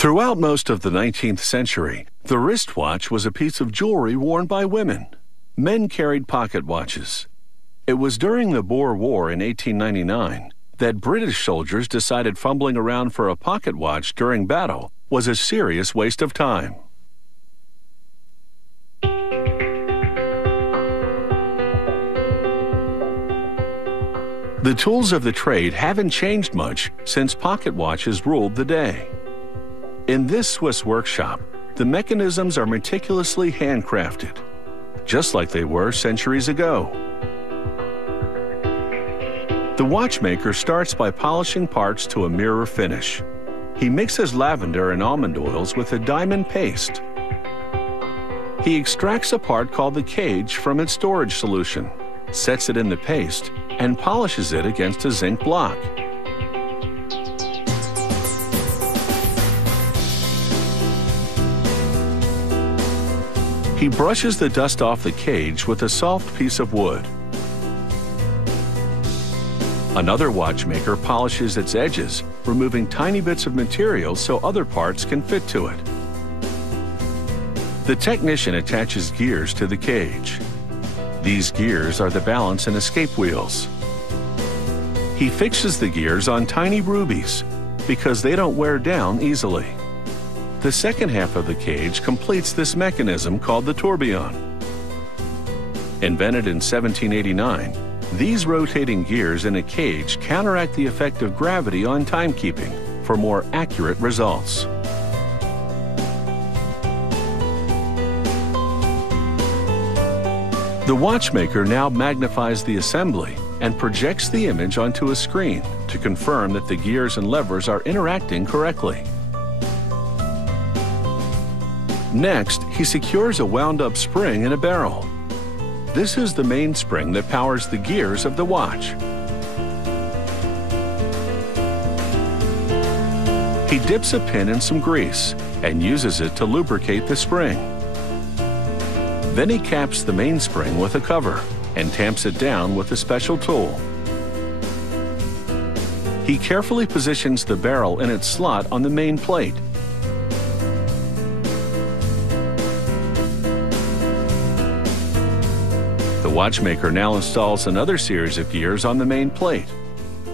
Throughout most of the 19th century, the wristwatch was a piece of jewelry worn by women. Men carried pocket watches. It was during the Boer War in 1899 that British soldiers decided fumbling around for a pocket watch during battle was a serious waste of time. The tools of the trade haven't changed much since pocket watches ruled the day. In this Swiss workshop, the mechanisms are meticulously handcrafted, just like they were centuries ago. The watchmaker starts by polishing parts to a mirror finish. He mixes lavender and almond oils with a diamond paste. He extracts a part called the cage from its storage solution, sets it in the paste, and polishes it against a zinc block. He brushes the dust off the cage with a soft piece of wood. Another watchmaker polishes its edges, removing tiny bits of material so other parts can fit to it. The technician attaches gears to the cage. These gears are the balance and escape wheels. He fixes the gears on tiny rubies because they don't wear down easily. The second half of the cage completes this mechanism called the tourbillon. Invented in 1789, these rotating gears in a cage counteract the effect of gravity on timekeeping for more accurate results. The watchmaker now magnifies the assembly and projects the image onto a screen to confirm that the gears and levers are interacting correctly. Next, he secures a wound-up spring in a barrel. This is the main spring that powers the gears of the watch. He dips a pin in some grease and uses it to lubricate the spring. Then he caps the mainspring with a cover and tamps it down with a special tool. He carefully positions the barrel in its slot on the main plate. The watchmaker now installs another series of gears on the main plate.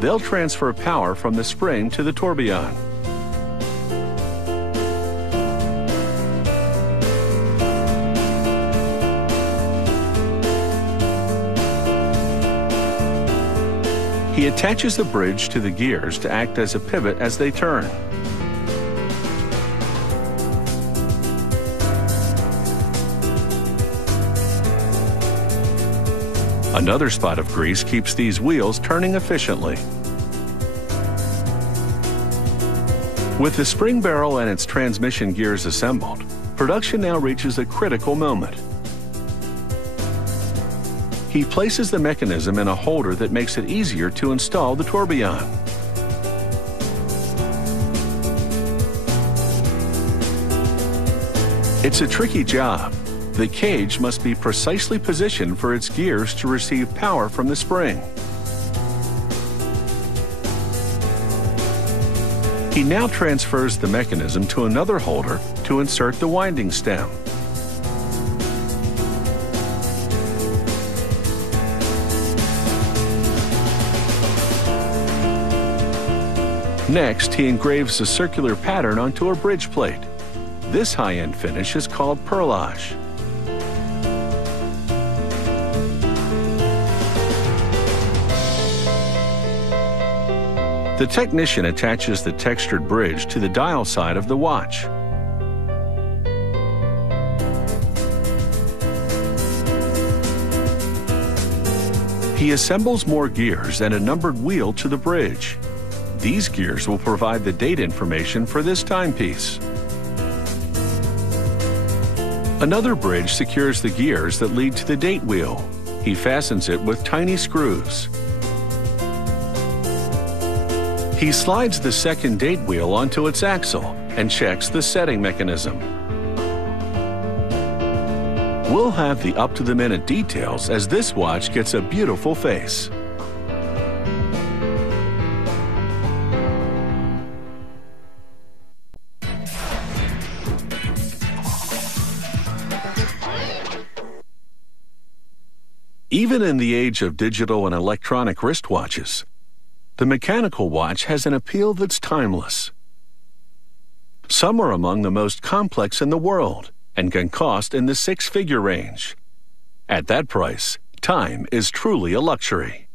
They'll transfer power from the spring to the tourbillon. He attaches the bridge to the gears to act as a pivot as they turn. Another spot of grease keeps these wheels turning efficiently. With the spring barrel and its transmission gears assembled, production now reaches a critical moment. He places the mechanism in a holder that makes it easier to install the tourbillon. It's a tricky job. The cage must be precisely positioned for its gears to receive power from the spring. He now transfers the mechanism to another holder to insert the winding stem. Next, he engraves a circular pattern onto a bridge plate. This high-end finish is called perlage. The technician attaches the textured bridge to the dial side of the watch. He assembles more gears and a numbered wheel to the bridge. These gears will provide the date information for this timepiece. Another bridge secures the gears that lead to the date wheel. He fastens it with tiny screws. He slides the second date wheel onto its axle and checks the setting mechanism. We'll have the up-to-the-minute details as this watch gets a beautiful face. Even in the age of digital and electronic wristwatches, the mechanical watch has an appeal that's timeless. Some are among the most complex in the world and can cost in the six-figure range. At that price, time is truly a luxury.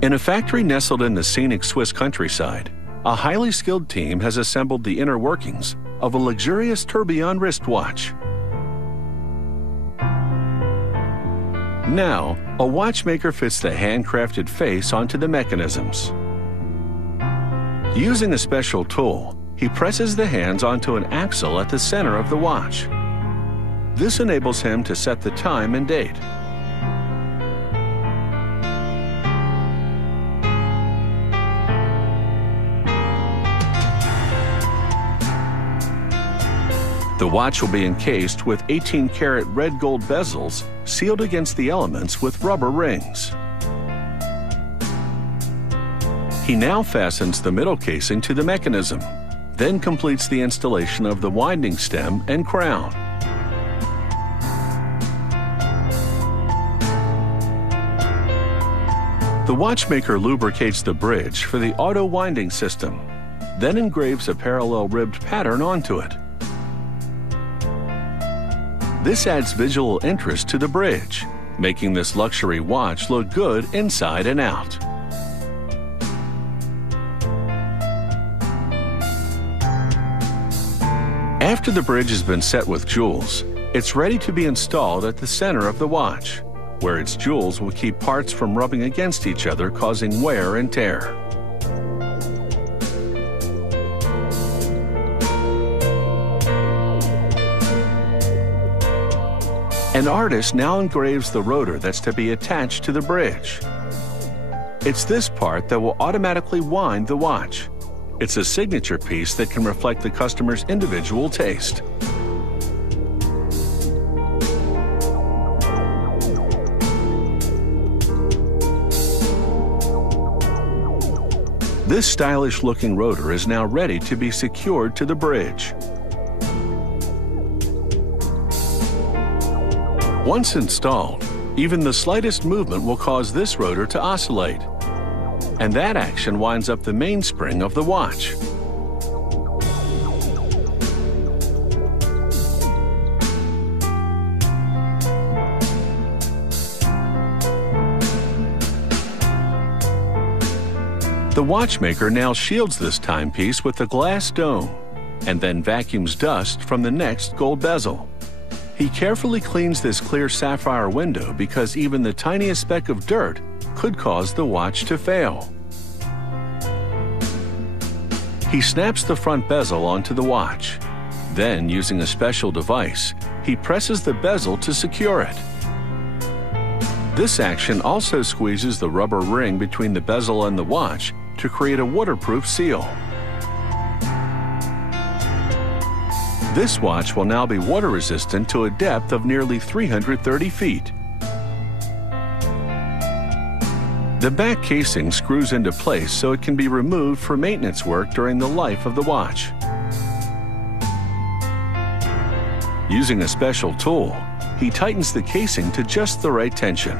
In a factory nestled in the scenic Swiss countryside, a highly skilled team has assembled the inner workings of a luxurious tourbillon wristwatch. Now, a watchmaker fits the handcrafted face onto the mechanisms. Using a special tool, he presses the hands onto an axle at the center of the watch. This enables him to set the time and date. The watch will be encased with 18-karat red gold bezels sealed against the elements with rubber rings. He now fastens the middle casing to the mechanism, then completes the installation of the winding stem and crown. The watchmaker lubricates the bridge for the auto winding system, then engraves a parallel ribbed pattern onto it. This adds visual interest to the bridge, making this luxury watch look good inside and out. After the bridge has been set with jewels, it's ready to be installed at the center of the watch, where its jewels will keep parts from rubbing against each other, causing wear and tear. An artist now engraves the rotor that's to be attached to the bridge. It's this part that will automatically wind the watch. It's a signature piece that can reflect the customer's individual taste. This stylish-looking rotor is now ready to be secured to the bridge. Once installed, even the slightest movement will cause this rotor to oscillate, and that action winds up the mainspring of the watch. The watchmaker now shields this timepiece with a glass dome, and then vacuums dust from the next gold bezel. He carefully cleans this clear sapphire window because even the tiniest speck of dirt could cause the watch to fail. He snaps the front bezel onto the watch. Then, using a special device, he presses the bezel to secure it. This action also squeezes the rubber ring between the bezel and the watch to create a waterproof seal. This watch will now be water resistant to a depth of nearly 330 feet. The back casing screws into place so it can be removed for maintenance work during the life of the watch. Using a special tool, he tightens the casing to just the right tension.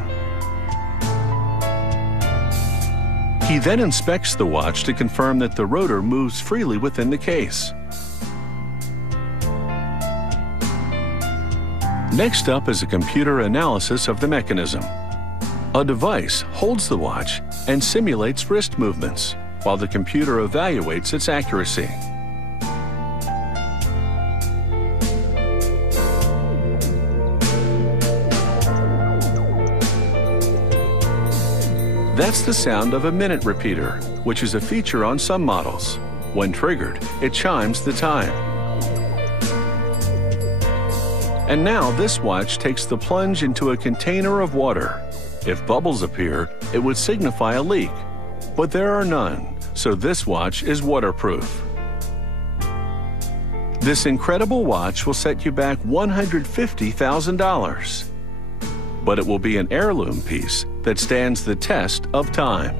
He then inspects the watch to confirm that the rotor moves freely within the case. Next up is a computer analysis of the mechanism. A device holds the watch and simulates wrist movements, while the computer evaluates its accuracy. That's the sound of a minute repeater, which is a feature on some models. When triggered, it chimes the time. And now this watch takes the plunge into a container of water. If bubbles appear, it would signify a leak, but there are none, so this watch is waterproof. This incredible watch will set you back $150,000, but it will be an heirloom piece that stands the test of time.